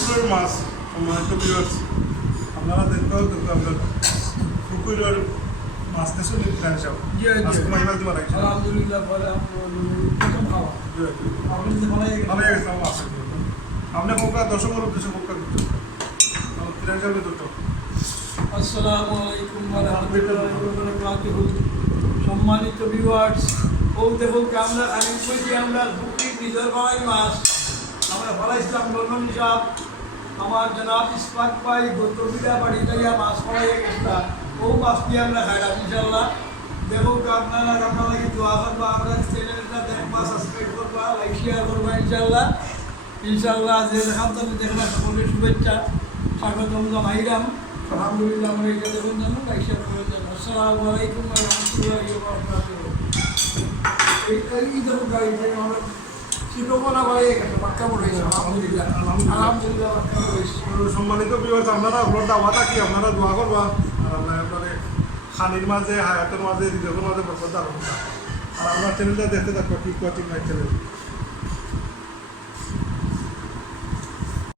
পুকুরের মাছ সম্মানিত ভিউয়ার্স, আপনারা দেখতে আপনার পুকুরের মাছ নেছো নির্ধারণ হিসাব আজকে মাইমাল দিবা রাখছি আলহামদুলিল্লাহ পরে প্রথম খাওয়া আপনি যে ভালো ভালো গেছে আমার মাছ আপনি কোকা দর্শকের উদ্দেশ্যে কোকা দিচ্ছ তিরান হিসাবে দুটো আসসালামু আলাইকুম ওয়া রাহমাতুল্লাহি ওয়া বারাকাতুহু। সম্মানিত ভিউয়ার্স, ও দেখুন আমরা আমি কইছি আমরা পুকুরের নিজের বাড়াই মাছ আমরা ফলাইছিলাম লন্ডন সাহেব আমার জনাব ইসফাক ভাই গতবিরা বাড়ি যাইয়া মাছ ফলাইয়া গেছিলাম। ও মাছ দিয়ে আমরা খাইলাম ইনশাল্লাহ। দেখুন আপনারা লাগে দোয়া করবা, আমরা চ্যানেলটা দেখবা, সাবস্ক্রাইব করবা, লাইক শেয়ার করবা ইনশাল্লাহ। ইনশাল্লাহ যে দেখান তুমি দেখবা সকলের শুভেচ্ছা স্বাগতম জানাইলাম। আলহামদুলিল্লাহ আমরা এটা দেখুন জানো, লাইক শেয়ার করে জানো। আসসালামু আলাইকুম ওয়া রাহমাতুল্লাহি ওয়া বারাকাতুহু। এই দেখুন গাড়িতে আমরা শিরোপনা বাড়িয়ে গেছে বাক্কা পড়েছে আলহামদুলিল্লাহ আলহামদুলিল্লাহ বাক্কা পড়েছে। সম্মানিত ভিউয়ার্স, আপনারা আপনার দাওয়াটা কি আপনারা দোয়া করবা আর আপনার খানির মাঝে হায়াতের মাঝে রিজের মাঝে বরকত দান করবা। আর আপনার চ্যানেলটা দেখতে থাকবা কি কোচিং মাই চ্যানেল।